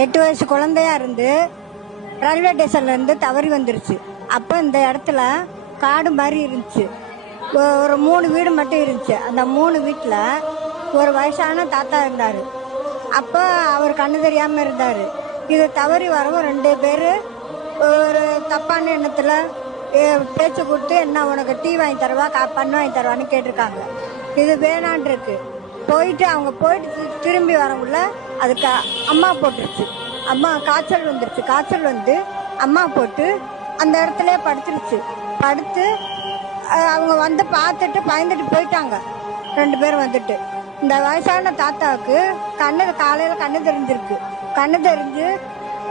8 வயசு குழந்தையா இருந்து ரயில்வே ஸ்டேஷன்ல இருந்து தவறி வந்துருச்சு. அப்போ இந்த இடத்துல காடு மாதிரி இருந்துச்சு. ஒரு 3 வீடு மட்டும் இருந்துச்சு. அந்த 3 வீட்டில் ஒரு வயசான தாத்தா இருந்தார். அப்போ அவர் கண்ணு தெரியாமல் இருந்தார். இது தவறி வரவும் 2 பேர் ஒரு தப்பான எண்ணத்தில் பேச்சு கொடுத்து, என்ன உனக்கு டீ வாங்கி தருவா, பண்ணு வாங்கி தருவான்னு கேட்டிருக்காங்க. இது வேணான் இருக்கு. அவங்க போயிட்டு திரும்பி வரக்குள்ள அதுக்கு அம்மா போட்டுருச்சு. அம்மா காய்ச்சல் வந்துருச்சு. காய்ச்சல் வந்து அம்மா போட்டு அந்த இடத்துல படுத்துருச்சு. படுத்து அவங்க வந்து பார்த்துட்டு பயந்துட்டு போயிட்டாங்க. 2 பேர் வந்துட்டு இந்த வயசான தாத்தாவுக்கு காலையில் கண்ணு தெரிஞ்சிருக்கு. கண்ணு தெரிஞ்சு,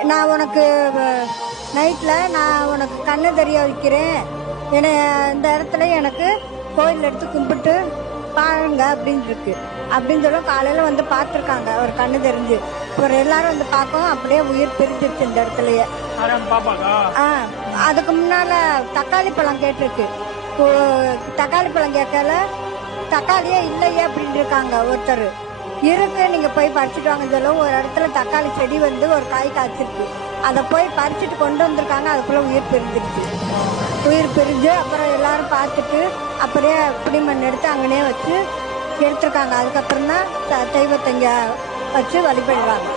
நான் உனக்கு நைட்டில் நான் உனக்கு கண்ணு தெரிய வைக்கிறேன், என்னை இந்த இடத்துல எனக்கு கோயில் எடுத்து கும்பிட்டு பாருங்க அப்படின்னு இருக்கு அப்படின்னு சொல்லி காலையில் வந்து பார்த்துருக்காங்க. அவர் கண்ணு தெரிஞ்சு ஒரு எல்லாரும் வந்து பார்க்கவும் அப்படியே உயிர் பிரிஞ்சிருச்சு இந்த இடத்துலயே. அதுக்கு முன்னால தக்காளி பழம் கேட்டிருக்கு. தக்காளி பழம் கேட்கல, தக்காளியே இல்லையே அப்படின்னு இருக்காங்க. ஒருத்தர் இருக்கு, நீங்க போய் பறிச்சுட்டு வாங்க சொல்ல ஒரு இடத்துல தக்காளி செடி வந்து ஒரு காய் காய்ச்சிருக்கு. அதை போய் பறிச்சுட்டு கொண்டு வந்திருக்காங்க. அதுக்குள்ள உயிர் பிரிஞ்சிருச்சு. உயிர் பிரிஞ்சு அப்புறம் எல்லாரும் பார்த்துட்டு அப்படியே புடிமண் எடுத்து அங்கனே வச்சு எடுத்திருக்காங்க. அதுக்கப்புறம் தான் தெய்வத்தை இங்கே வச்சு வழிபடுறாங்க.